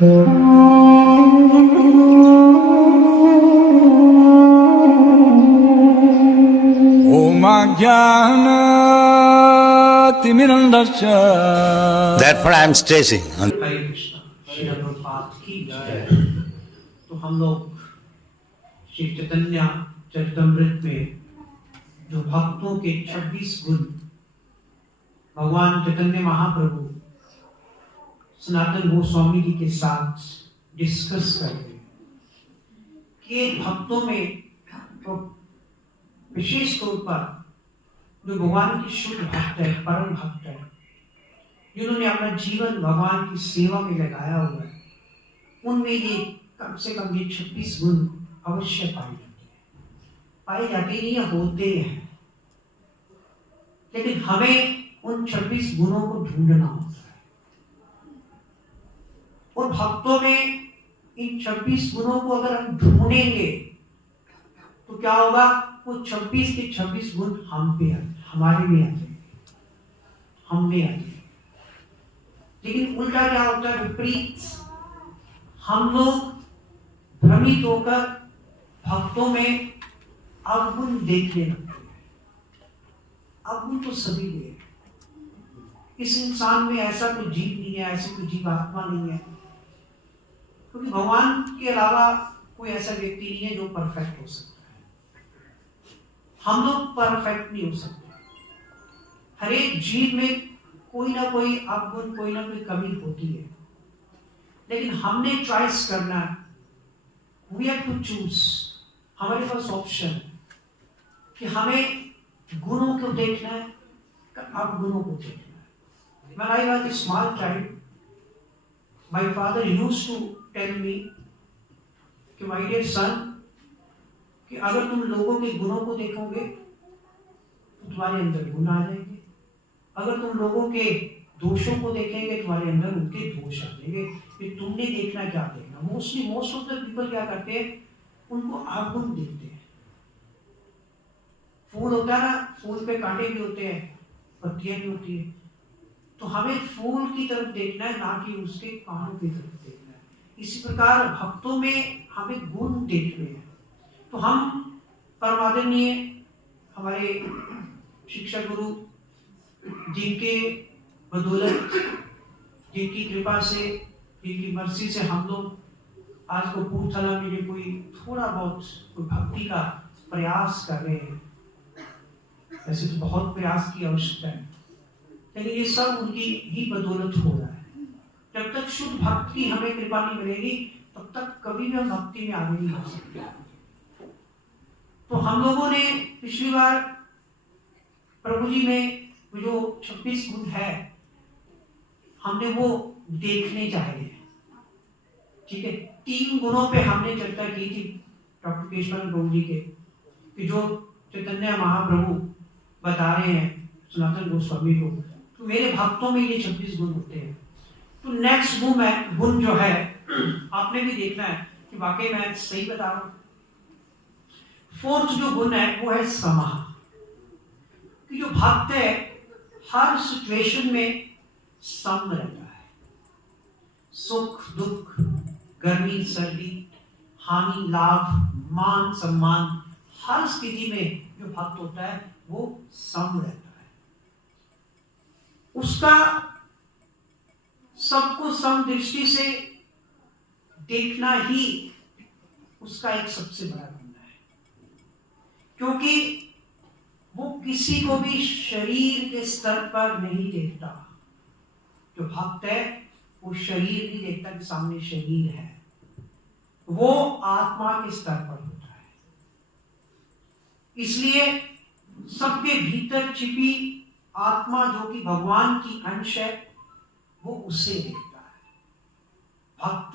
Therefore I am stressing. हरे कृष्णा, श्री प्रभुपाद की जय। तो हम लोग श्री चैतन्य चरितमृत में जो भक्तों के 26 गुण भगवान चैतन्य महाप्रभु सनातन गोस्वामी जी के साथ डिस्कस कर रहे हैं कि भक्तों में तो विशेष तौर पर जो भगवान की शुद्ध भक्त है, परम भक्त है, जिन्होंने अपना जीवन भगवान की सेवा में लगाया हुआ है, उनमें ये कम से कम ये 26 गुण अवश्य पाए जाते नहीं है, होते हैं। लेकिन हमें उन 26 गुणों को ढूंढना होता है और भक्तों में इन 26 गुणों को अगर हम ढूंढेंगे तो क्या होगा, वो 26 के 26 गुण हम पे हमारे में आ जाएंगे, हम में आ जाएंगे। लेकिन उल्टा क्या होता है, विपरीत, हम लोग भ्रमित होकर भक्तों में अवगुण देखने लगते हैं। अवगुण तो सभी में है, इस इंसान में ऐसा कोई जीव नहीं है, ऐसी कोई जीवात्मा नहीं है, क्योंकि भगवान के अलावा कोई ऐसा व्यक्ति नहीं है जो परफेक्ट हो सकता है। हम लोग परफेक्ट नहीं हो सकते। हर एक जीव में कोई ना कोई अवगुण, कोई ना कोई कमी होती है, लेकिन हमने चॉइस करना है। We have to choose. हमारे पास ऑप्शन है कि हमें गुणों को देखना है कि अवगुणों को देखना है। When I was a small child, my father used to tell me कि my dear son, कि अगर तुम लोगों के गुणों को देखोगे तो तुम्हारे अंदर गुण आ जाएंगे, अगर तुम लोगों के दोषों को देखेंगे तुम्हारे अंदर उनके दोष आ जाएंगे। फिर तुमने देखना क्या देखना। मोस्ट ऑफ द पीपल क्या करते हैं, उनको अवगुण देखते हैं। फूल होता है ना, फूल पे कांटे भी होते हैं, पत्तियां भी होती है, तो हमें फूल की तरफ देखना है, ना कि उसके कांटों की तरफ देखना है। इसी प्रकार भक्तों में हमें गुण देखने हैं। तो हम परमादरणीय हमारे शिक्षा गुरु जिनके बदौलत, जिनकी कृपा से, जिनकी मर्जी से हम लोग आज कपूरथला में जो कोई थोड़ा बहुत कोई भक्ति का प्रयास कर रहे हैं। वैसे तो बहुत प्रयास की आवश्यकता है, लेकिन ये सब उनकी ही बदौलत हो रहा है। जब तक शुद्ध भक्ति हमें कृपा नहीं मिलेगी तब तक कभी भी हम भक्ति में आगे नहीं आ सकते। तो हम लोगों ने पिछली बार प्रभु जी में जो 26 गुण है, हमने वो देखने चाहिए। ठीक है, 3 गुणों पे हमने चर्चा की थी डॉक्टर केशव प्रभु जी के, कि जो चैतन्य महाप्रभु बता रहे हैं सनातन गोस्वामी को, तो मेरे भक्तों में ये 26 गुण होते हैं। तो नेक्स्ट गुण जो है आपने भी देखना है कि वाकई मैं सही बता रहा हूं। 4th जो गुण है वो है समाह। कि जो भक्त है हर सिचुएशन में सम रहता है। सुख दुख, गर्मी सर्दी, हानि लाभ, मान सम्मान, हर स्थिति में जो भक्त होता है वो सम रहता है। उसका सबको सम दृष्टि से देखना ही उसका एक सबसे बड़ा गुण है, क्योंकि वो किसी को भी शरीर के स्तर पर नहीं देखता। जो भक्त है वो शरीर नहीं देखता कि सामने शरीर है, वो आत्मा के स्तर पर होता है। इसलिए सबके भीतर छिपी आत्मा जो कि भगवान की अंश है, वो उससे देखता है। भक्त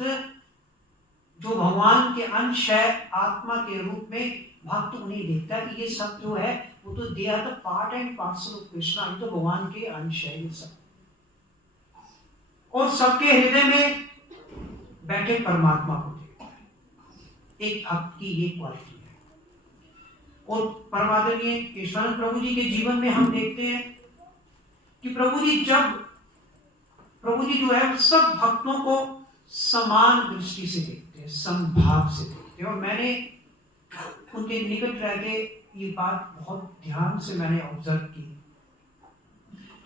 जो भगवान के अंश है आत्मा के रूप में, भक्त उन्हें देखता है कि ये सब जो है वो तो they are the part and parcel of Krishna, ये तो भगवान के अंश है ये सब। और सबके हृदय में बैठे परमात्मा को देखता है। एक भक्त की ये क्वालिटी है। और परमादरणीय केशवानंद प्रभु जी के जीवन में हम देखते हैं कि प्रभु जी जो है सब भक्तों को समान दृष्टि से देखते हैं, समभाव से देखते हैं। और मैंने उनके निकट रह के ये बात बहुत ध्यान से मैंने ऑब्जर्व की।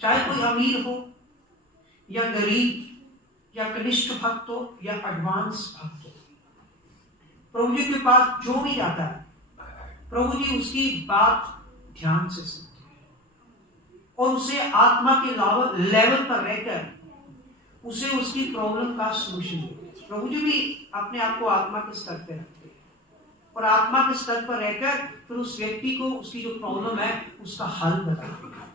चाहे कोई अमीर हो या गरीब या कनिष्ठ भक्त हो या एडवांस भक्त हो, प्रभु जी के पास जो भी जाता है, प्रभु जी उसकी बात ध्यान से सुनते हैं और उसे आत्मा के लेवल पर रहकर उसे उसकी प्रॉब्लम का सॉल्यूशन देते हैं। प्रभु जी भी अपने आप को आत्मा के स्तर पर रखते हैं और आत्मा के स्तर पर रहकर फिर उस व्यक्ति को उसकी जो प्रॉब्लम है उसका हल बताते हैं।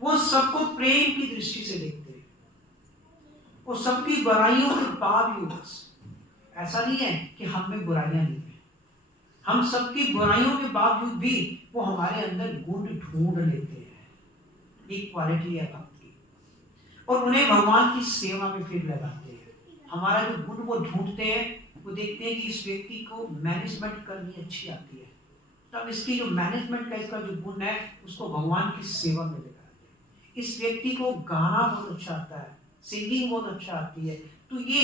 वो सबको प्रेम की दृष्टि से देखते हैं और सबकी बुराइयों के बावजूद, ऐसा नहीं है कि हम में बुराइयां नहीं है, हम सबकी बुराइयों के बावजूद भी वो हमारे अंदर गुण ढूंढ लेते हैं। एक क्वालिटी है भक्त की, और उन्हें भगवान की सेवा में फिर लगाते हैं। हमारा जो गुण वो ढूंढते हैं, वो देखते हैं कि इस व्यक्ति को मैनेजमेंट करनी अच्छी आती है, तब इसकी जो मैनेजमेंट का इसका जो गुण है उसको भगवान की सेवा में लगाते हैं। इस व्यक्ति को गाना बहुत अच्छा आता है, सिंगिंग बहुत अच्छा आती है, तो ये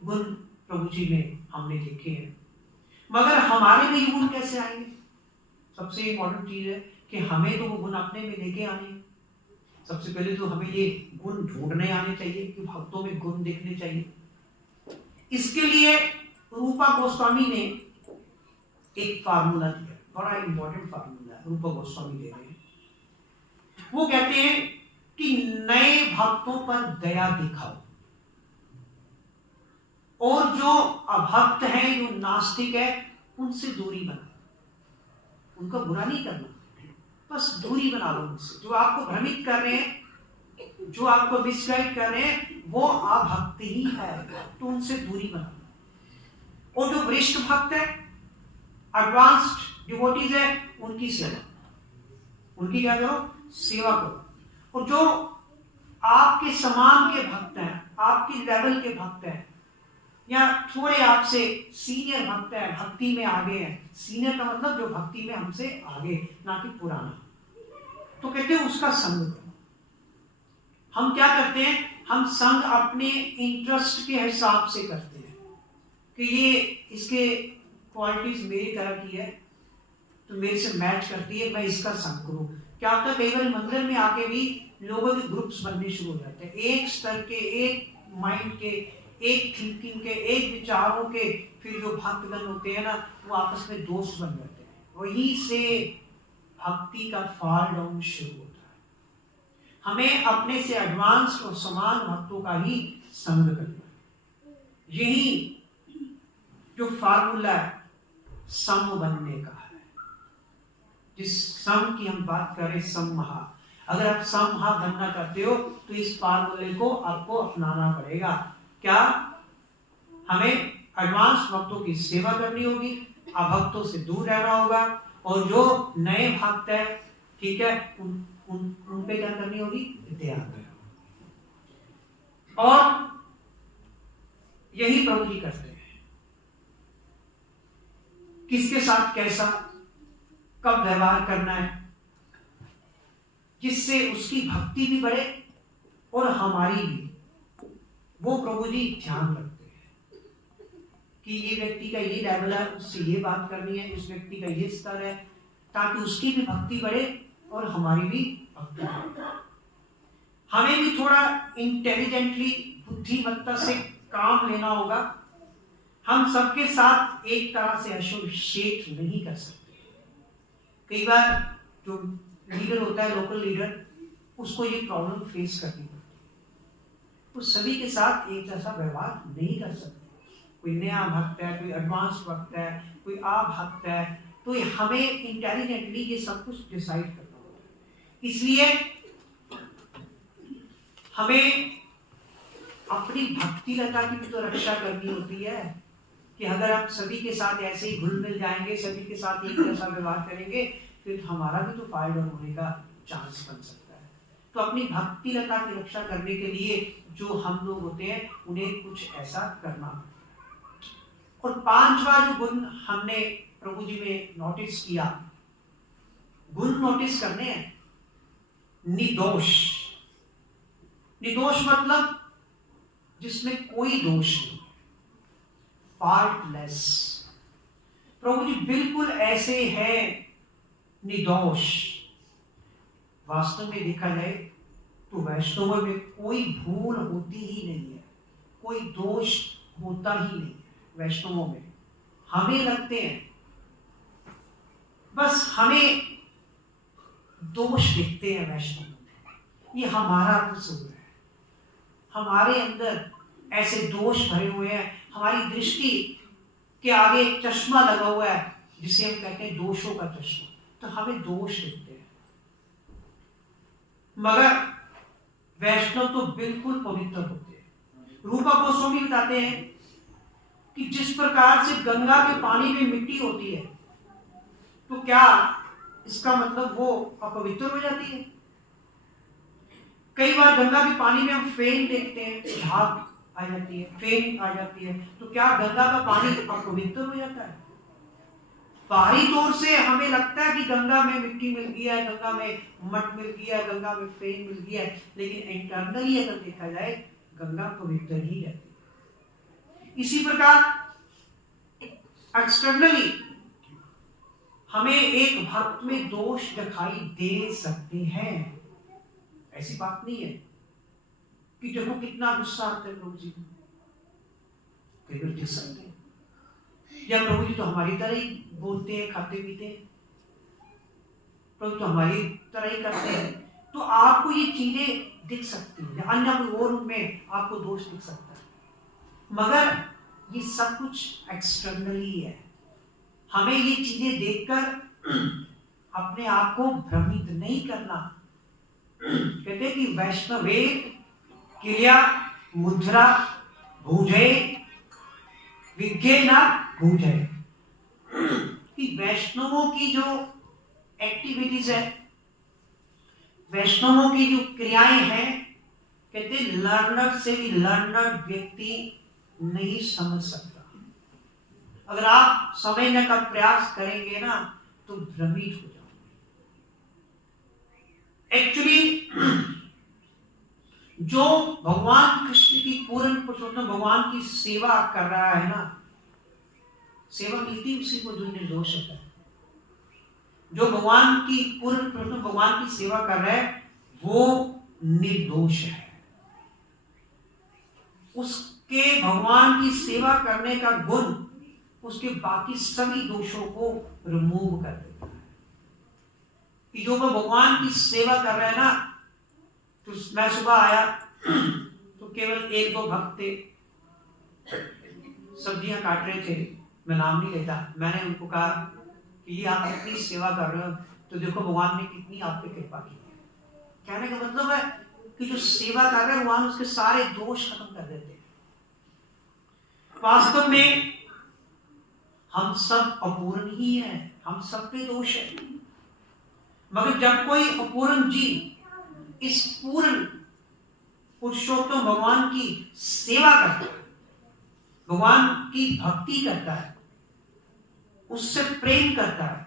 गुण प्रभु जी में हमने देखे हैं। मगर हमारे में ये गुण कैसे आएंगे? सबसे इम्पोर्टेंट चीज है कि हमें तो वो गुण अपने में लेके आने। सबसे पहले तो हमें ये गुण ढूंढने आने चाहिए कि भक्तों में गुण देखने चाहिए। इसके लिए रूपा गोस्वामी ने एक फार्मूला दिया, बड़ा इंपॉर्टेंट फार्मूला रूपा गोस्वामी दे रहे हैं। वो कहते हैं कि नए भक्तों पर दया दिखाओ और जो अभक्त है, जो नास्तिक है, उनसे दूरी बनाओ। उनका बुरा नहीं करना, बस दूरी बना लो उनसे। जो आपको भ्रमित कर रहे हैं, जो आपको मिसगाइड कर रहे हैं, वो अभक्त ही है, तो उनसे दूरी बनाओ। और जो वरिष्ठ भक्त है, एडवांस्ड डिवोटीज है, उनकी सेवा, उनकी क्या करो? सेवा करो। और जो आपके समान के भक्त हैं, आपके लेवल के भक्त हैं, या थोड़े आपसे सीनियर भक्त है, भक्ति में आगे हैं, सीनियर का मतलब जो भक्ति में हमसे आगे, ना कि पुराना, तो कहते हैं उसका संग करो। हम क्या करते हैं? हम संग अपने इंटरेस्ट के हिसाब से करते हैं कि ये इसके क्वालिटीज मेरी तरह की है, तो मेरे से मैच करती है, मैं इसका संग करूं। क्या होता है, कई बार मंदिर में आके भी लोगों के ग्रुप्स बनने शुरू हो जाते हैं, एक स्तर के, एक माइंड के, एक थिंकिंग के, एक विचारों के। फिर जो भक्तगण होते हैं ना, वो आपस में दोस्त बन जाते हैं। वहीं से भक्ति का फॉल डाउन शुरू होता है। हमें अपने से एडवांस और समान भक्तों का ही संग करना है। यही जो फार्मूला है सम बनने का है। जिस सम की हम बात करें, समहा, अगर आप समहा बनना चाहते हो तो इस फार्मूले को आपको अपनाना पड़ेगा। क्या? हमें एडवांस भक्तों की सेवा करनी होगी, अभक्तों से दूर रहना होगा, और जो नए भक्त है, ठीक है, उन पे क्या करनी होगी? दया। और यही प्रभु जी करते हैं। किसके साथ कैसा, कब व्यवहार करना है, जिससे उसकी भक्ति भी बढ़े और हमारी भी, वो प्रभु जी ध्यान रखते हैं कि ये व्यक्ति का ये लेवल है, उससे ये बात करनी है, इस व्यक्ति का ये स्तर है, ताकि उसकी भी भक्ति बढ़े और हमारी भी भक्ति बढ़े। हमें भी थोड़ा इंटेलिजेंटली, बुद्धिमत्ता से काम लेना होगा। हम सबके साथ एक तरह से एसोसिएट नहीं कर सकते। कई बार जो लीडर होता है, लोकल लीडर, उसको ये प्रॉब्लम फेस करनी पड़ती है। वो सभी के साथ एक जैसा व्यवहार नहीं कर सकते। कोई नया भक्त है, कोई एडवांस भक्त है, कोई अभक्त है, तो हमें इंटेलिजेंटली ये सब कुछ डिसाइड करना होगा। इसलिए हमें अपनी भक्ति लता की भी तो रक्षा करनी होती है कि अगर आप सभी के साथ ऐसे ही घुल मिल जाएंगे, सभी के साथ एक जैसा व्यवहार करेंगे, फिर हमारा भी तो फायदा होने का चांस बन सकता है। तो अपनी भक्ति लता की रक्षा करने के लिए जो हम लोग होते हैं, उन्हें कुछ ऐसा करना। और पांचवा जो गुण हमने प्रभु जी में नोटिस किया, गुण नोटिस करने हैं, निर्दोष। निर्दोष मतलब जिसमें कोई दोष नहीं, फॉल्टलेस। प्रभु जी बिल्कुल ऐसे है, निर्दोष। वास्तव में देखा जाए तो वैष्णव में कोई भूल होती ही नहीं है, कोई दोष होता ही नहीं वैष्णवों में। हमें लगते हैं, बस हमें दोष दिखते हैं वैष्णव में। ये हमारा कसूर है, हमारे अंदर ऐसे दोष भरे हुए हैं, हमारी दृष्टि के आगे एक चश्मा लगा हुआ है जिसे हम कहते हैं दोषों का चश्मा, तो हमें दोष दिखते हैं। मगर वैष्णव तो बिल्कुल पवित्र होते हैं। रूपा गोस्वामी बताते हैं कि जिस प्रकार से गंगा के पानी में मिट्टी होती है, तो क्या इसका मतलब वो अपवित्र हो जाती है? कई बार गंगा के पानी में हम फेन देखते हैं, झाग आ जाती है, फेन आ जाती है, तो क्या गंगा का पानी अपवित्र हो जाता है? बाहरी तौर से हमें लगता है कि गंगा में मिट्टी मिल गई है, गंगा में मट मिल गया है, गंगा में फेन मिल गया है, लेकिन इंटरनली अगर देखा जाए गंगा पवित्र ही रहती है। इसी प्रकार एक्सटर्नली हमें एक भक्त में दोष दिखाई दे सकते हैं, ऐसी बात नहीं है कि देखो कितना गुस्सा आता है प्रभु जी को, कई बार देख सकते हैं, या प्रभु जी तो हमारी तरह ही बोलते हैं, खाते पीते हैं, प्रभु तो हमारी तरह ही करते हैं, तो आपको ये चीजें दिख सकती है, अन्य कोई और में आपको दोष दिख सकता है, मगर ये सब कुछ एक्सटर्नली है। हमें ये चीजें देखकर अपने आप को भ्रमित नहीं करना। कहते कि वैष्णवे क्रिया मुद्रा भूजे विज्ञे न भूजे, कि वैष्णवों की जो एक्टिविटीज है, वैष्णवों की जो क्रियाएं हैं, कहते लर्नर से भी लर्नर व्यक्ति नहीं समझ सकता। अगर आप समझने का प्रयास करेंगे ना तो भ्रमित हो जाओगे। एक्चुअली जो भगवान कृष्ण की पूर्ण पुरुषोत्तम भगवान की सेवा कर रहा है ना, सेवा मिलती उसी को जो निर्दोष है। जो भगवान की पूर्ण पुरुषोत्तम भगवान की सेवा कर रहा है वो निर्दोष है। उसके भगवान की सेवा करने का गुण उसके बाकी सभी दोषों को रिमूव कर देता है। कि जो भगवान की सेवा कर रहा है ना, तो मैं सुबह आया तो केवल एक दो भक्त थे, सब्जियां काट रहे थे, मैं नाम नहीं लेता। मैंने उनको कहा कि ये आप इतनी सेवा कर रहे हो तो देखो भगवान ने कितनी आप पे कृपा की है। कहने का मतलब है कि जो सेवा कर रहे हैं भगवान उसके सारे दोष खत्म कर देते हैं। वास्तव में हम सब अपूर्ण ही हैं, हम सब पे दोष है, मगर जब कोई अपूर्ण जीव इस पूर्ण पुरुषोत्तम भगवान की सेवा करता है, भगवान की भक्ति करता है, उससे प्रेम करता है,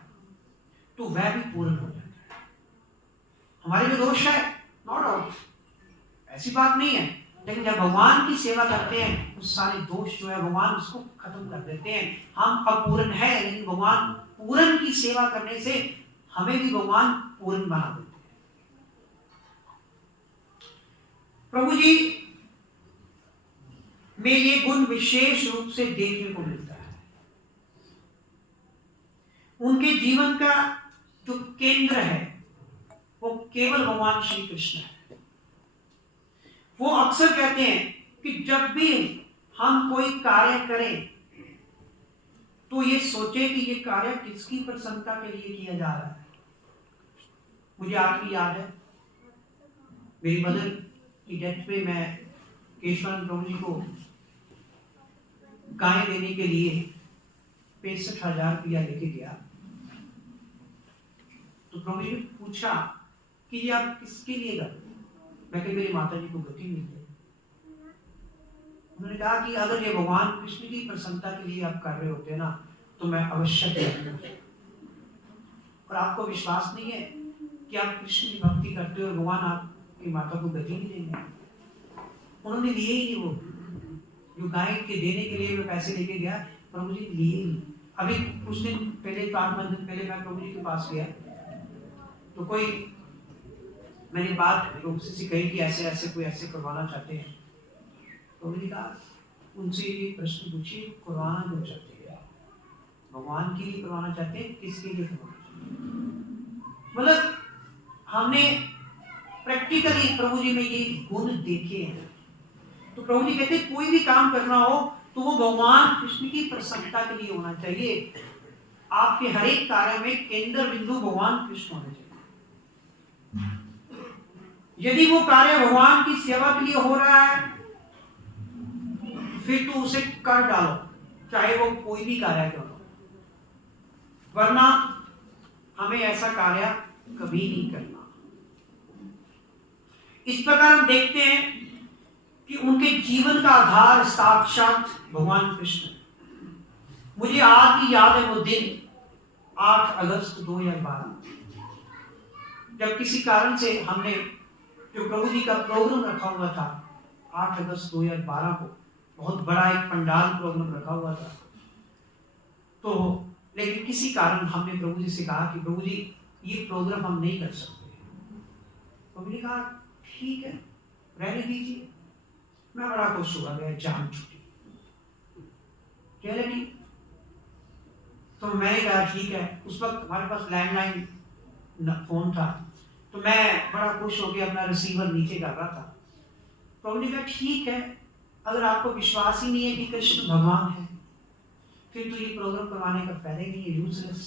तो वह भी पूर्ण हो जाता है। हमारे में दोष है, नॉट डाउट, ऐसी बात नहीं है, लेकिन जब भगवान की सेवा करते हैं तो सारे दोष जो है भगवान उसको खत्म कर देते हैं। हम अपूर्ण है, लेकिन भगवान पूर्ण की सेवा करने से हमें भी भगवान पूर्ण बना देते हैं। प्रभु जी में ये गुण विशेष रूप से देखने को मिलता है। उनके जीवन का जो केंद्र है वो केवल भगवान श्री कृष्ण है। वो अक्सर कहते हैं कि जब भी हम कोई कार्य करें तो ये सोचे कि ये कार्य किसकी प्रसन्नता के लिए किया जा रहा है। मुझे आज भी याद है, मेरी मदर की डेथ पे मैं केशवानंद प्रभु जी को गाय देने के लिए 65,000 रुपया लेके गया। तो प्रभु जी ने पूछा कि ये आप किसके लिए करते? मैं कहा मेरी माता जी को गति मिल जाए। उन्होंने कहा कि अगर ये भगवान कृष्ण की प्रसन्नता के लिए आप कर रहे होते ना तो मैं अवश्य करता। और आपको विश्वास नहीं है कि आप कृष्ण की भक्ति करते हो और भगवान आपकी माता को गति नहीं देंगे? उन्होंने लिए ही नहीं वो जो गाय के देने के लिए मैं पैसे लेके गया, प्रभु जी लिए नहीं। अभी कुछ दिन पहले, 4-5 दिन पहले मैं प्रभु जी के पास गया, तो कोई मैंने बात लोग से कही कि ऐसे ऐसे कोई ऐसे करवाना चाहते हैं। प्रभु जी कहा उनसे ये प्रश्न पूछिए, करवाना क्यों चाहते हैं? भगवान के लिए करवाना चाहते हैं, किसके लिए करवाना चाहते हैं? मतलब हमने प्रैक्टिकली प्रभु जी में ये गुण देखे हैं। तो प्रभु जी कहते हैं कोई भी काम करना हो तो वो भगवान कृष्ण की प्रसन्नता के लिए होना चाहिए। आपके हर एक कार्य में केंद्र बिंदु भगवान कृष्ण होना चाहिए। यदि वो कार्य भगवान की सेवा के लिए हो रहा है, फिर तो उसे कर डालो, चाहे वो कोई भी कार्य क्यों हो। वरना हमें ऐसा कार्य कभी नहीं करना। इस प्रकार हम देखते हैं कि उनके जीवन का आधार साक्षात भगवान कृष्ण। मुझे आज भी याद है वो दिन 8 अगस्त 2012, जब किसी कारण से हमने जो प्रभु जी का प्रोग्राम रखा हुआ था 8 अगस्त 2012 को, बहुत बड़ा एक पंडाल प्रोग्राम रखा हुआ था। तो लेकिन किसी कारण हमने प्रभु जी से कहा कि प्रभु जी ये प्रोग्राम हम नहीं कर सकते। प्रभु जी कहा ठीक है, रहने दीजिए। मैं बड़ा खुश हुआ, गया जान छुट्टी रियलिटी। तो मैंने कहा ठीक है। उस वक्त हमारे पास लैंडलाइन फोन था, तो मैं बड़ा खुश हो गया, अपना रिसीवर नीचे कर रहा था। प्रभु ने कहा ठीक है, अगर आपको विश्वास ही नहीं है कि कृष्ण भगवान है, फिर तो ये प्रोग्राम करवाने का फायदा ही नहीं है, यूजलेस।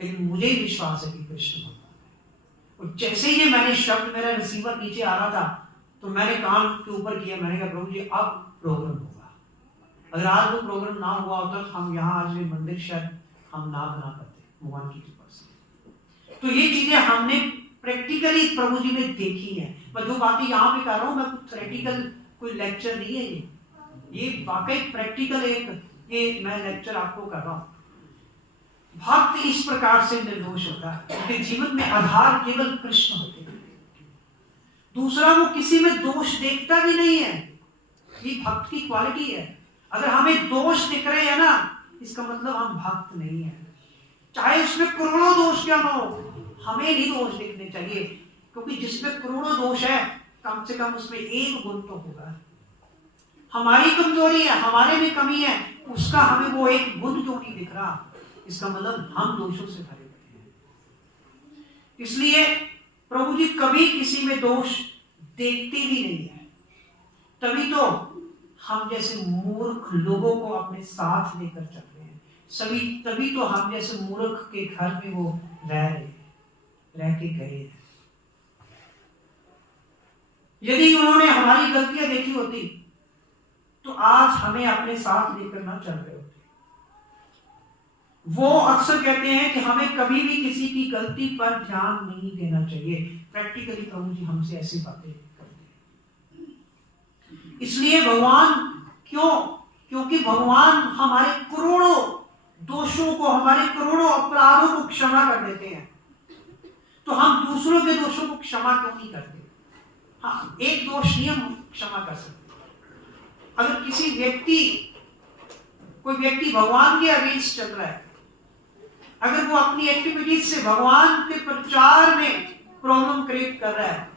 लेकिन मुझे ही विश्वास है कि कृष्ण भगवान है। और जैसे ही मैंने शब्द, मेरा रिसीवर नीचे आ रहा था, तो मैंने कान के ऊपर किया, मैंने कहा प्रभु जी अब प्रोग्राम होगा। अगर आज वो प्रोग्राम ना हुआ होता तो हम यहाँ आज ये मंदिर शायद हम ना बना पाते, भगवान की कृपा से। तो ये चीजें हमने प्रैक्टिकली प्रभु जी ने देखी है। मैं जो बातें यहाँ पे कर रहा हूँ, मैं कुछ थ्योरेटिकल कोई लेक्चर नहीं है, ये वाकई प्रैक्टिकल एक ये मैं लेक्चर आपको कर रहा हूँ। भक्त इस प्रकार से निर्दोष होता है, उनके जीवन में आधार केवल कृष्ण होते हैं। दूसरा, वो किसी में दोष देखता भी नहीं है। ये भक्त की क्वालिटी है। अगर हमें दोष दिख रहे हैं ना, इसका मतलब हम भक्त नहीं है। चाहे उसमें करोड़ों दोष क्या ना हो, हमें नहीं दोष दिखने चाहिए, क्योंकि जिसमें करोड़ों दोष है, कम से कम उसमें एक गुण तो होगा। हमारी कमजोरी है, हमारे में कमी है, उसका हमें वो एक गुण क्यों नहीं दिख रहा, इसका मतलब हम दोषों से भरे हुए हैं। इसलिए प्रभु जी कभी किसी में दोष देखते भी नहीं है। तभी तो हम जैसे मूर्ख लोगों को अपने साथ लेकर चल रहे हैं। तभी तो हम जैसे मूर्ख के घर में वो रह के गए हैं। यदि उन्होंने हमारी गलतियां देखी होती तो आज हमें अपने साथ लेकर ना चल रहे होते। वो अक्सर कहते हैं कि हमें कभी भी किसी की गलती पर ध्यान नहीं देना चाहिए। प्रैक्टिकली प्रभु जी हमसे ऐसी बातें करते हैं। इसलिए भगवान क्योंकि भगवान हमारे करोड़ों दोषों को, हमारे करोड़ों अपराधों को क्षमा कर देते हैं, तो हम दूसरों के दोषों को क्षमा क्यों नहीं करते? हाँ, एक दोष नहीं हम क्षमा कर सकते। अगर कोई व्यक्ति भगवान के अगेंस्ट चल रहा है, अगर वो अपनी एक्टिविटीज से भगवान के प्रचार में प्रॉब्लम क्रिएट कर रहा है,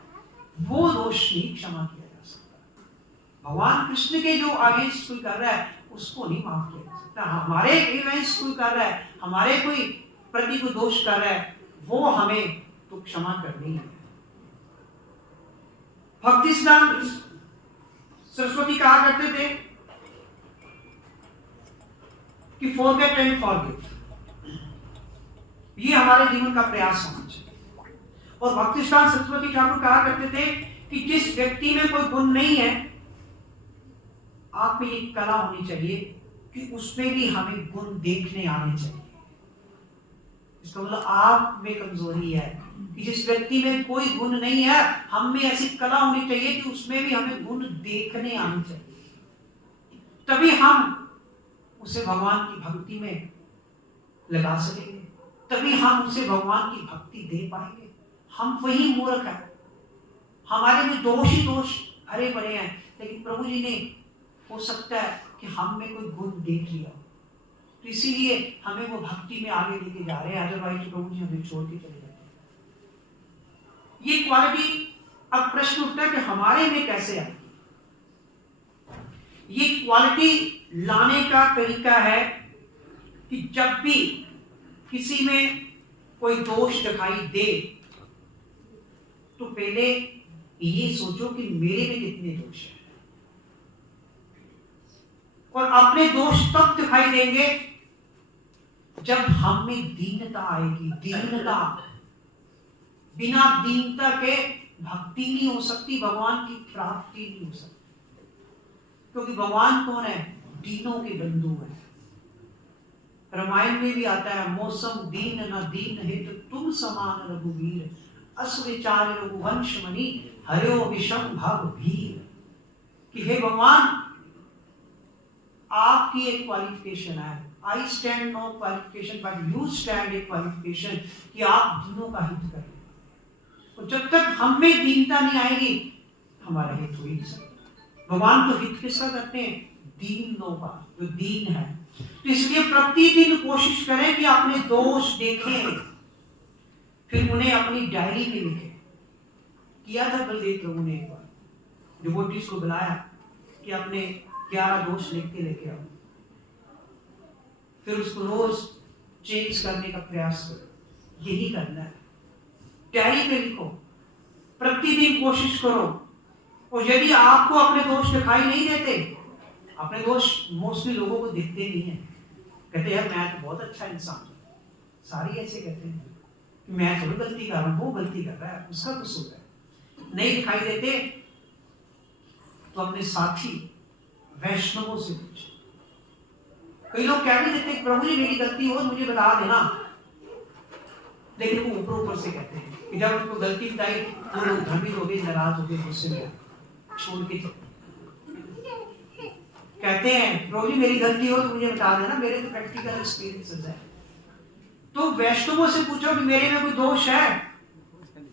वो दोष नहीं क्षमा किया जा सकता। भगवान कृष्ण के जो अगेंस्ट कोई कर रहा है, उसको नहीं माफ किया जा सकता। हमारे अगेंस्ट कोई कर रहा है, हमारे कोई प्रति को दोष कर रहा है, वो हमें तो क्षमा करनी है। भक्ति सिद्धांत सरस्वती कहा करते थे कि फॉरगेट एंड फॉरगिव, ये हमारे जीवन का प्रयास होना चाहिए। और भक्ति सिद्धांत सरस्वती ठाकुर कहा करते थे कि जिस व्यक्ति में कोई गुण नहीं है, आप में एक कला होनी चाहिए कि उसमें भी हमें गुण देखने आने चाहिए। इसका मतलब आप में कमजोरी है कि जिस व्यक्ति में कोई गुण नहीं है, हम में ऐसी कला होनी चाहिए कि उसमें भी हमें गुण देखने आने चाहिए। तभी हम उसे भगवान की भक्ति में लगा सकेंगे, तभी हम उसे भगवान की भक्ति दे पाएंगे। हम वही मूर्ख हैं, हमारे में दोष ही दोष भरे पड़े हैं, लेकिन प्रभु जी ने हो सकता है कि हम में कोई गुण देख लिया, तो इसीलिए हमें वो भक्ति में आगे लेके जा रहे हैं, अदरवाइज प्रभु जी हमें छोड़ के चले जाते हैं। ये क्वालिटी, अब प्रश्न उठता है कि हमारे में कैसे आएगी। ये क्वालिटी लाने का तरीका है कि जब भी किसी में कोई दोष दिखाई दे तो पहले ये सोचो कि मेरे में कितने दोष हैं, और अपने दोष तब दिखाई देंगे जब हम में दीनता आएगी। दीनता, बिना दीनता के भक्ति नहीं हो सकती, भगवान की प्राप्ति नहीं हो सकती, क्योंकि भगवान कौन है? दीनों के बंधु है। रामायण में भी आता है, मौसम दीन न दीन है तो तुम समान रघुवीर, अस विचार रघुवंश मणि हरो विषम भव भीर। कि हे भगवान, आपकी एक क्वालिफिकेशन है, I stand no qualification but you stand a qualification, कि आप दीनों का हित करें। तो जब तक हम में दीनता नहीं आएगी, हमारा हित हो ही नहीं सकता। भगवान तो हित किसका करते हैं? दीनों का, जो दीन है। तो इसलिए प्रतिदिन कोशिश करें कि अपने दोष देखें, फिर उन्हें अपनी डायरी में लिखें। किया था बलदेव प्रभु ने एक बार, डिवोटीज को बुलाया कि अपने 11 दोष लिख के लेके आओ, फिर उसको रोज चेंज करने का प्रयास करो। यही करना है, डायरी पे लिखो, प्रतिदिन कोशिश करो। और यदि आपको अपने दोष दिखाई नहीं देते, अपने दोष मोस्टली लोगों को दिखते नहीं है, कहते यार मैं तो बहुत अच्छा इंसान हूं, सारी ऐसे कहते हैं कि मैं थोड़ी गलती कर रहा हूं, वो गलती कर रहा है, उसका कसूर है। नहीं दिखाई देते तो अपने साथी वैष्णवों से पूछो। कई लोग कह भी देते प्रभु जी मेरी गलती हो मुझे बता देना, लेकिन वो ऊपर ऊपर से कहते हैं कि जब उनको गलती बताई तो भ्रमित हो गए, नाराज हो गए, गुस्से में छोड़ के तो कहते हैं प्रभु जी मेरी गलती हो तो मुझे बता देना, मेरे तो प्रैक्टिकल एक्सपीरियंसेस है। तो वैष्णवों से पूछो कि मेरे में कोई दोष है,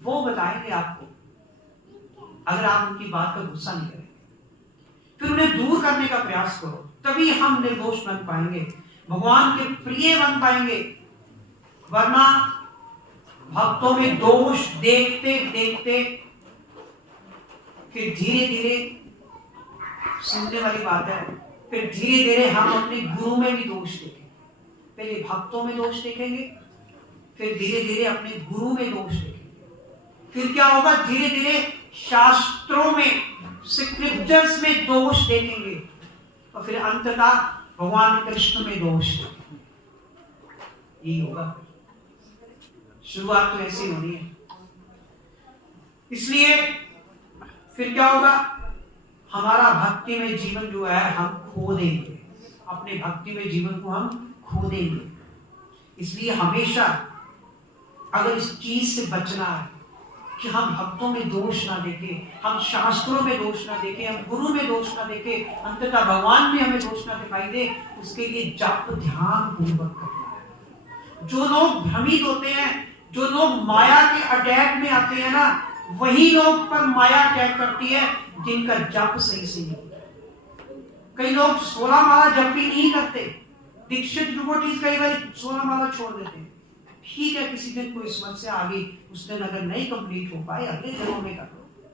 वो बताएंगे आपको, अगर आप उनकी बात का गुस्सा नहीं करेंगे। फिर उन्हें दूर करने का प्रयास करो, तभी हम निर्दोष बन पाएंगे, भगवान के प्रिय बन पाएंगे। वरना भक्तों में दोष देखते देखते फिर धीरे धीरे, सुनने वाली बात है, फिर धीरे धीरे हम अपने गुरु में भी दोष देखेंगे। पहले भक्तों में दोष देखेंगे, फिर धीरे धीरे अपने गुरु में दोष देखेंगे। फिर क्या होगा? धीरे धीरे शास्त्रों में, स्क्रिप्चर्स में दोष देखेंगे, और फिर अंततः भगवान कृष्ण में दोष देखेंगे। यही होगा, शुरुआत तो ऐसी होनी है। इसलिए फिर क्या होगा? हमारा भक्ति में जीवन जो है हम खो देंगे, अपने भक्ति में जीवन को हम खो देंगे। इसलिए हमेशा अगर इस चीज से बचना है कि हम भक्तों में दोष ना देखें, हम शास्त्रों में दोष ना देखें, हम गुरु में दोष ना देखें, अंततः भगवान में हमें दोष ना दिखाई दे, उसके लिए जप ध्यान पूर्वक करना है। जो लोग भ्रमित होते हैं, जो लोग माया के अटैक में आते हैं ना, वही लोग पर माया अटैक करती है जिनका जप सही से नहीं होता। कई लोग 16 माला जप भी नहीं करते, दीक्षित डिवोटीज कई बार 16 माला छोड़ देते हैं। ठीक है, किसी दिन कोई समस्या आ गई, उस दिन अगर नहीं कंप्लीट हो पाए अगले जन्मों में कर लो,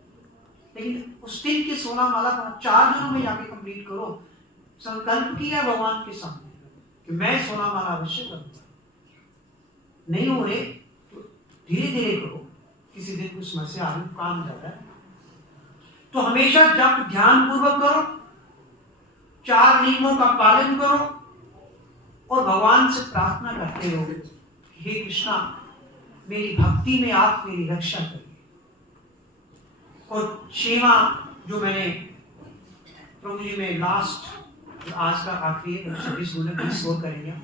लेकिन उस दिन के 16 माला को 4 जन्मों में जाके कंप्लीट करो। संकल्प किया भगवान के सामने कि मैं 16 माला अवश्य करूंगा, नहीं हो रहे तो धीरे धीरे करो, किसी दिन कोई समस्या आ गई, काम ज्यादा है तो हमेशा जप ध्यान पूर्वक करो, 4 नियमों का पालन करो, और भगवान से प्रार्थना करते रहो, हे कृष्णा मेरी भक्ति में आप मेरी रक्षा करिए। और 6वां जो मैंने प्रभु जी में लास्ट, आज का आखिरी 26 स्कोर करेंगे,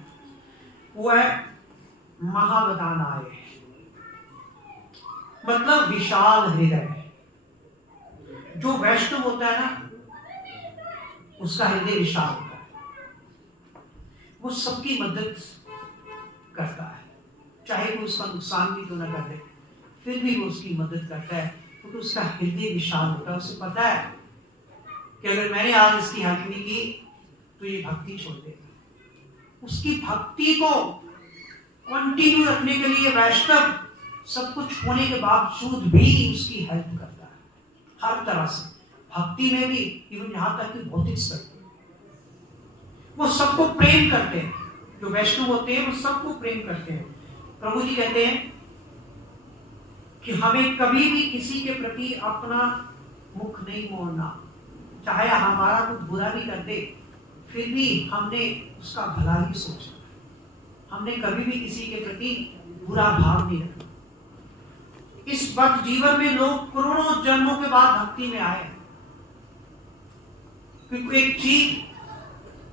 वो है महावदानाय, मतलब विशाल हृदय। जो वैष्णव होता है ना, उसका हृदय विशाल होता है, वो सबकी मदद करता है, चाहे वो उसका नुकसान भी तो ना कर दे, फिर भी वो उसकी मदद करता है, क्योंकि उसका हृदय विशाल होता है। उसे पता है कि अगर मैंने आज इसकी हेल्प नहीं की तो ये भक्ति छोड़ देगा। उसकी भक्ति को कंटिन्यू रखने के लिए वैष्णव सब कुछ होने के बावजूद भी उसकी हेल्प करता है हर तरह से, भक्ति में भी, इवन यहां तक कि भौतिक स्तर पर। वो सबको प्रेम करते हैं, जो वैष्णव होते हैं वो सबको प्रेम करते हैं। प्रभु जी कहते हैं कि हमें कभी भी किसी के प्रति अपना मुख नहीं मोड़ना, चाहे हमारा कुछ बुरा भी कर दे फिर भी हमने उसका भला ही सोचना, हमने कभी भी किसी के प्रति बुरा भाव नहीं रखना। इस वक्त जीवन में लोग करोड़ों जन्मों के बाद भक्ति में आए, क्योंकि एक जीव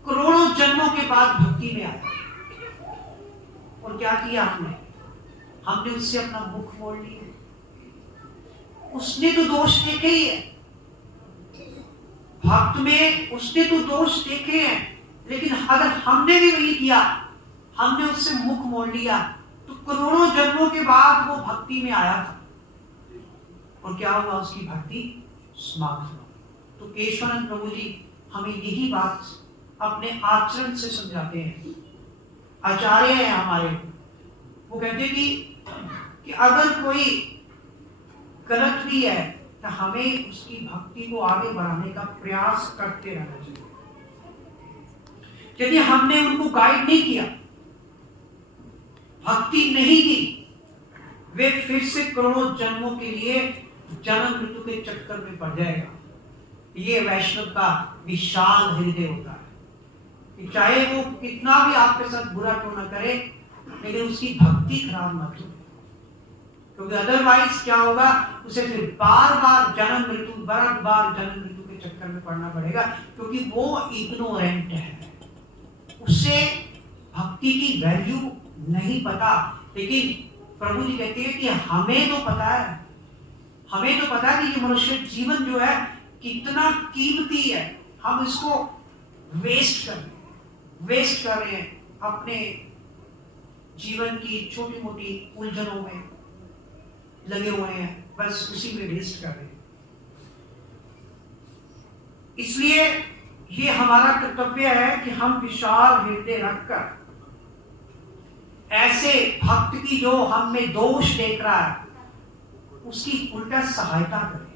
करोड़ों जन्मों के बाद भक्ति में आया, और क्या किया हमने उससे अपना मुख मोड़ लिया। उसने तो दोष देखे ही है, भक्त में उसने तो दोष देखे हैं, लेकिन अगर हमने भी वही किया, हमने उससे मुख मोड़ लिया, तो करोड़ों जन्मों के बाद वो भक्ति में आया था, और क्या हुआ, उसकी भक्ति समाप्त हुआ। तो केशवानंद प्रभु जी हमें यही बात अपने आचरण से समझाते हैं। आचार्य है हमारे, वो कहते कि अगर कोई गलत भी है तो हमें उसकी भक्ति को आगे बढ़ाने का प्रयास करते रहना चाहिए। यदि हमने उनको गाइड नहीं किया, भक्ति नहीं दी, वे फिर से करोड़ों जन्मों के लिए जन्म मृत्यु के चक्कर में पड़ जाएगा। ये वैष्णव का विशाल हृदय होता है कि चाहे वो कितना भी आपके साथ बुरा क्यों न करे, लेकिन उसकी भक्ति खराब मत हो, क्योंकि अदरवाइज क्या होगा, उसे फिर बार बार जन्म मृत्यु के चक्कर में पड़ना पड़ेगा, क्योंकि वो इग्नोरेंट है, उसे भक्ति की वैल्यू नहीं पता। लेकिन प्रभु जी कहते हैं कि हमें तो पता है, हमें तो पता है कि ये मनुष्य जीवन जो है कितना कीमती है, हम इसको वेस्ट कर रहे हैं अपने जीवन की छोटी मोटी उलझनों में लगे हुए हैं, बस उसी में वेस्ट कर रहे हैं। इसलिए ये हमारा कर्तव्य है कि हम विशाल हृदय रखकर ऐसे भक्त की जो हम में दोष देख रहा है उसकी उल्टा सहायता करें,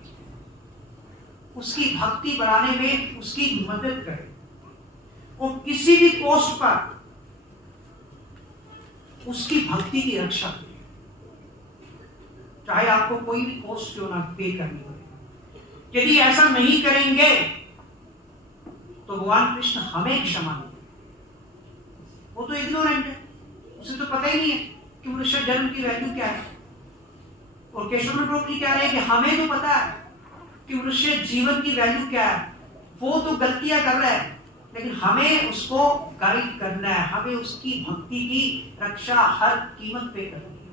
उसकी भक्ति बढ़ाने में उसकी मदद करें, और किसी भी पोस्ट पर उसकी भक्ति की रक्षा करें, चाहे आपको कोई भी पोस्ट क्यों ना पे करनी पड़े। यदि ऐसा नहीं करेंगे तो भगवान कृष्ण हमें क्षमा नहीं करेंगे। वो तो इग्नोरेंट है, उसे तो पता ही नहीं है कि मनुष्य जन्म की वैल्यू क्या है। और केशवानंद प्रभु जी कह रहे हैं कि हमें तो पता है कि मनुष्य जीवन की वैल्यू क्या है, वो तो गलतियां कर रहा है, लेकिन हमें उसको गाइड करना है, हमें उसकी भक्ति की रक्षा हर कीमत पे करनी है।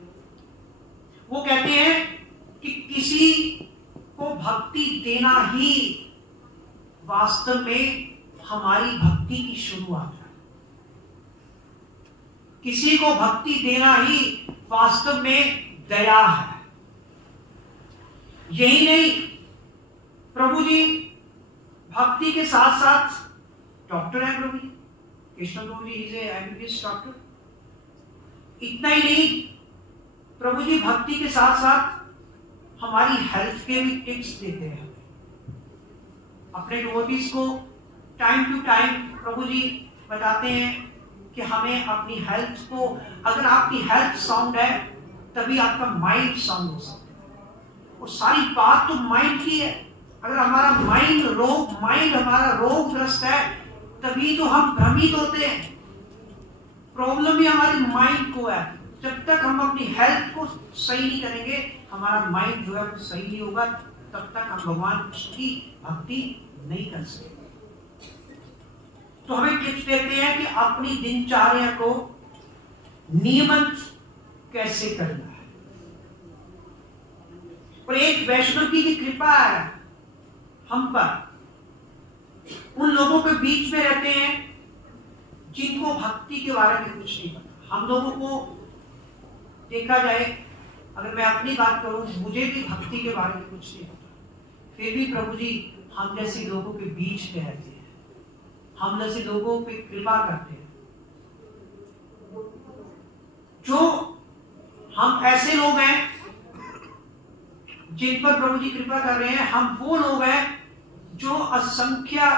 वो कहते हैं कि किसी को भक्ति देना ही वास्तव में हमारी भक्ति की शुरुआत है, किसी को भक्ति देना ही वास्तव में दया है। यही नहीं, प्रभु जी भक्ति के साथ साथ डॉक्टर है। प्रभु जी कृष्ण प्रभु जी इज एमबीबीएस डॉक्टर। इतना ही नहीं, प्रभु जी भक्ति के साथ साथ हमारी हेल्थ के भी टिप्स देते हैं। अपने डिवोटीज को टाइम टू टाइम प्रभु जी बताते हैं कि हमें अपनी हेल्थ को, अगर आपकी हेल्थ साउंड है तभी आपका माइंड साउंड हो सकता है। और सारी बात तो माइंड की है। अगर हमारा माइंड हमारा रोगग्रस्त है तभी तो हम भ्रमित होते हैं। प्रॉब्लम ही हमारी माइंड को है। जब तक हम अपनी हेल्थ को सही नहीं करेंगे, हमारा माइंड जो है वो सही नहीं होगा, तब तक हम भगवान कृष्ण की भक्ति नहीं कर सकते। तो हमें टिप्स देते हैं कि अपनी दिनचर्या को नियमित कैसे करना है। और एक वैष्णव की भी कृपा है हम पर, उन लोगों के बीच में रहते हैं जिनको भक्ति के बारे में कुछ नहीं पता। हम लोगों को देखा जाए, अगर मैं अपनी बात करूं, मुझे भी भक्ति के बारे में कुछ नहीं पता, फिर भी प्रभु जी हम जैसे लोगों के बीच में रहते हैं, हम जैसे लोगों पे कृपा करते हैं। जो हम ऐसे लोग हैं जिन पर प्रभु जी कृपा कर रहे हैं, हम वो लोग हैं जो असंख्य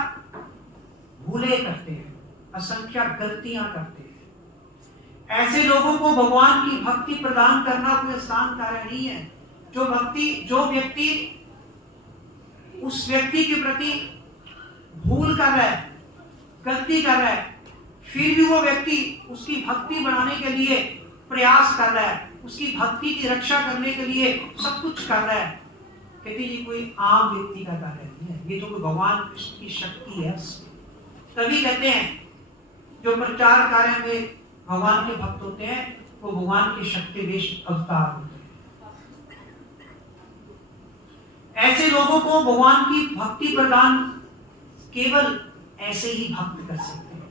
भूले करते हैं, असंख्य गलतियां करते हैं। ऐसे लोगों को भगवान की भक्ति प्रदान करना कोई आसान कार्य नहीं है। जो व्यक्ति उस व्यक्ति के प्रति भूल कर रहा है, गलती कर रहा है, फिर भी वो व्यक्ति उसकी भक्ति बढ़ाने के लिए प्रयास कर रहा है, उसकी भक्ति की रक्षा करने के लिए सब कुछ कर रहा है, कहते ये कोई आम व्यक्ति का कार्य नहीं है, ये तो कोई भगवान कृष्ण की शक्ति है। तभी कहते हैं जो प्रचार कार्य में भगवान के भक्त होते हैं वो भगवान के शक्तिवेश अवतार होते हैं। ऐसे लोगों को भगवान की भक्ति प्रदान केवल ऐसे ही भक्त कर सकते हैं,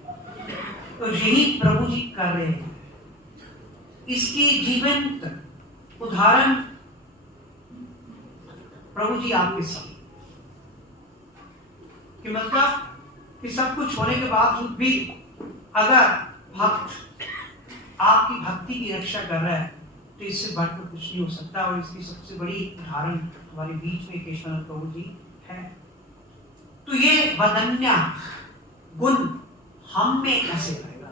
तो यही प्रभु जी कर रहे हैं। इसकी जीवंत उदाहरण प्रभु जी आपके साथ, कि मतलब कि सब कुछ होने के बावजूद भी अगर भक्त आपकी भक्ति की रक्षा कर रहा है तो इससे बढ़कर कुछ नहीं हो सकता। और इसकी सबसे बड़ी उदाहरण हमारे बीच में केशवनाथ प्रभु जी है। तो ये वदन्य गुण हम में कैसे आएगा?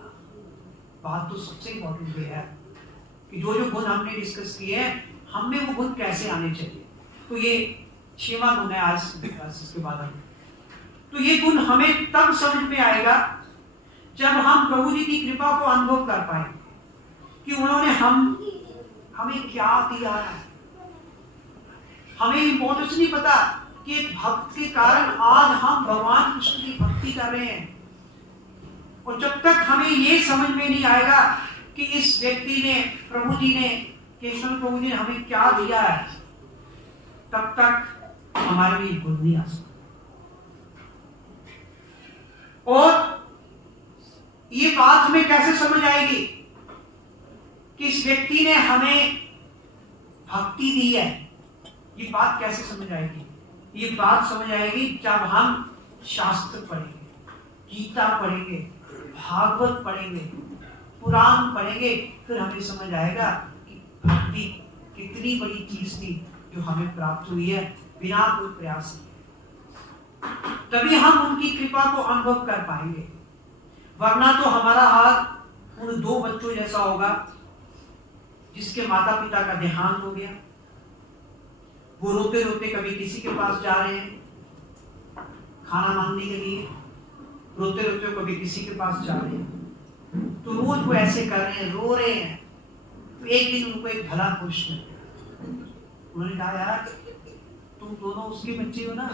बात तो सबसे इंपॉर्टेंट ये है कि जो गुण हमने डिस्कस किए हैं, हम में वो गुण कैसे आने चाहिए। तो ये 6वां गुण है आज इसके बाद हम। तो ये गुण हमें तब समझ में आएगा जब हम प्रभु जी की कृपा को अनुभव कर पाएंगे कि उन्होंने हमें क्या दिया है। हमें इम्पोर्टेंस नहीं पता कि एक भक्त के कारण आज हम भगवान कृष्ण की भक्ति कर रहे हैं, और जब तक हमें ये समझ में नहीं आएगा कि इस व्यक्ति ने, प्रभु जी ने, केशव प्रभु जी ने हमें क्या दिया है, तब तक हमारे लिए गुण नहीं आ सकता। और ये बात हमें कैसे समझ आएगी कि इस व्यक्ति ने हमें भक्ति दी है? ये बात कैसे समझ आएगी? ये बात समझ आएगी जब हम शास्त्र पढ़ेंगे, गीता पढ़ेंगे, भागवत पढ़ेंगे, पुराण पढ़ेंगे, फिर हमें समझ आएगा कि भक्ति कितनी बड़ी चीज थी जो हमें प्राप्त हुई है बिना कोई प्रयास किए। तभी हम उनकी कृपा को अनुभव कर पाएंगे, वरना तो हमारा हाल उन 2 बच्चों जैसा होगा जिसके माता पिता का देहांत हो गया। वो रोते रोते कभी किसी के पास जा रहे हैं खाना मांगने के लिए, रोते रोते कभी किसी के पास जा रहे हैं, तो रोज वो ऐसे कर रहे हैं, रो रहे हैं। तो एक दिन उनको एक भला पुरुष ने, उन्होंने कहा यार तुम दोनों उसके बच्चे हो ना,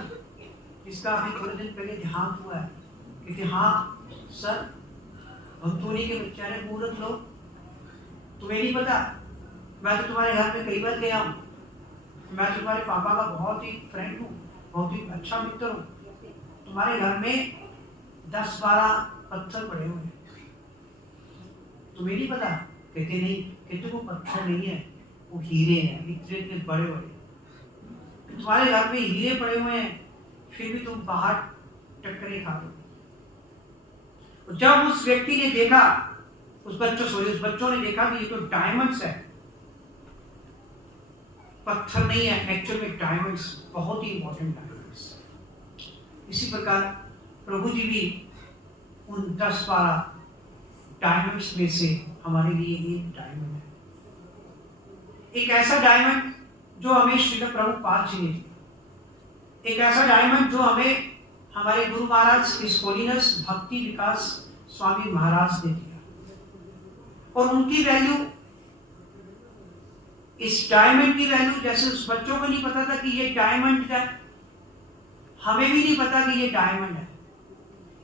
इसका अभी थोड़े दिन पहले देहांत हुआ है। कहते हाँ सर, हम तो नहीं के बेचारे मूर्ख लोग, तुम्हें नहीं पता, मैं तो तुम्हारे घर पे कई बार गया हूँ, मैं तुम्हारे पापा का बहुत ही फ्रेंड हूँ, बहुत ही अच्छा मित्र हूँ। तुम्हारे घर में 10-12 पत्थर पड़े हुए हैं, तुम्हें नहीं पता? कहते नहीं। कहते वो पत्थर नहीं है, वो हीरे हैं, इतने इतने बड़े बड़े। तुम्हारे घर में हीरे पड़े हुए हैं, फिर भी तुम बाहर टक्करे खा दो। जब उस व्यक्ति ने देखा, उस बच्चों ने देखा कि ये तो डायमंड्स है, पत्थर नहीं है, एक्चुअल में डायमंड्स, बहुत ही इंपॉर्टेंट डायमंड्स। इसी प्रकार प्रभु जी भी उन 10-12 डायमंड्स में से हमारे लिए एक डायमंड है, एक ऐसा डायमंड जो हमें श्री प्रभुपाद जी ने दिया, एक ऐसा डायमंड जो हमें हमारे गुरु महाराज हिज होलीनेस भक्ति विकास स्वामी महाराज ने दिया। और उनकी वैल्यू, इस डायमंड की वैल्यू जैसे उस बच्चों को नहीं पता था कि ये डायमंड है, हमें भी नहीं पता कि ये डायमंड है।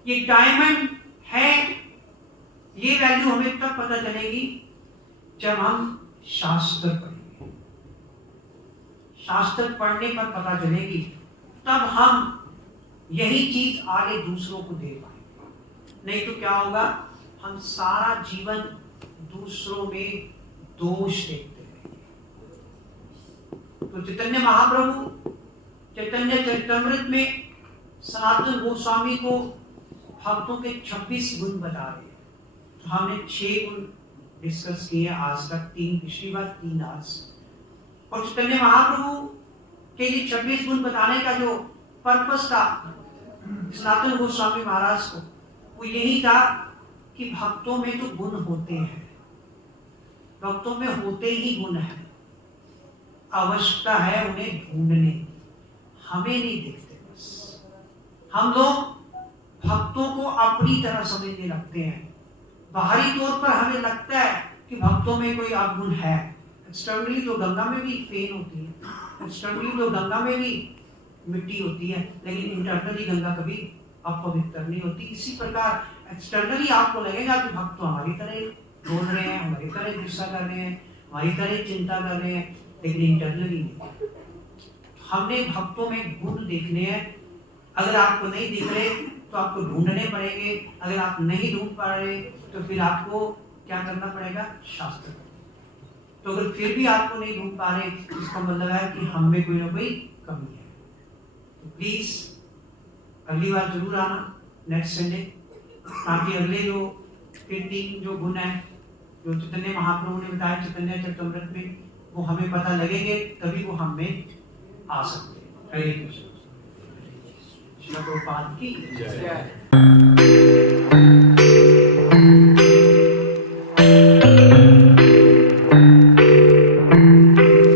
ये डायमंड है, ये वैल्यू हमें तब पता चलेगी जब हम शास्त्र पढ़ेंगे। शास्त्र पढ़ने पर पता चलेगी, तब हम यही चीज आगे दूसरों को दे पाएंगे। नहीं तो क्या होगा, हम सारा जीवन दूसरों में दोष देखते रहेंगे। तो चैतन्य महाप्रभु चैतन्य चरितमृत में सनातन गोस्वामी को भक्तों के 26 गुण बता रहे हैं। तो हमने 6 गुण डिस्कस किए आज तक, 3 पिछली बार, 3 आज। और चैतन्य महाप्रभु के ये 26 गुण बताने का जो पर्पस था सनातन गोस्वामी महाराज को, वो यही था कि भक्तों में तो गुण होते हैं, भक्तों में होते ही गुण है, आवश्यकता है उन्हें ढूंढने की, हमें नहीं दिखते। बस हम लोग भक्तों को अपनी तरह समझने लगते हैं। बाहरी तौर पर हमें लगता है कि भक्तों में कोई अवगुण है। एक्सटर्नली तो गंगा में भी फेन होती है, एक्सटर्नली तो गंगा में भी मिट्टी होती है, लेकिन इंटरनली गंगा कभी अपवित्र नहीं होती। इसी प्रकार एक्सटर्नली आपको लगेगा कि भक्त तो हमारी तरह बोल रहे हैं, हमारी तरह गुस्सा कर रहे हैं, हमारी तरह चिंता कर रहे हैं, लेकिन इंटरनली नहीं। हमने भक्तों में गुण देखने हैं। अगर आपको नहीं दिख रहे तो आपको ढूंढने पड़ेंगे। अगर आप नहीं ढूंढ पा रहे तो फिर आपको क्या करना पड़ेगा? शास्त्र। तो अगर फिर भी आपको नहीं ढूंढ पा रहे, इसका मतलब है कि हम में कोई ना कोई कमी है। तो प्लीज अगली बार जरूर आना, नेक्स्ट संडे, ताकि अगले जो फिर 3 जो गुण है जो चैतन्य महाप्रभु ने बताया चैतन्य चरितमृत में, वो हमें पता लगेंगे, तभी वो हम में आ सकते हैं। हरे कृष्ण। श्री प्रभुपाद की जय।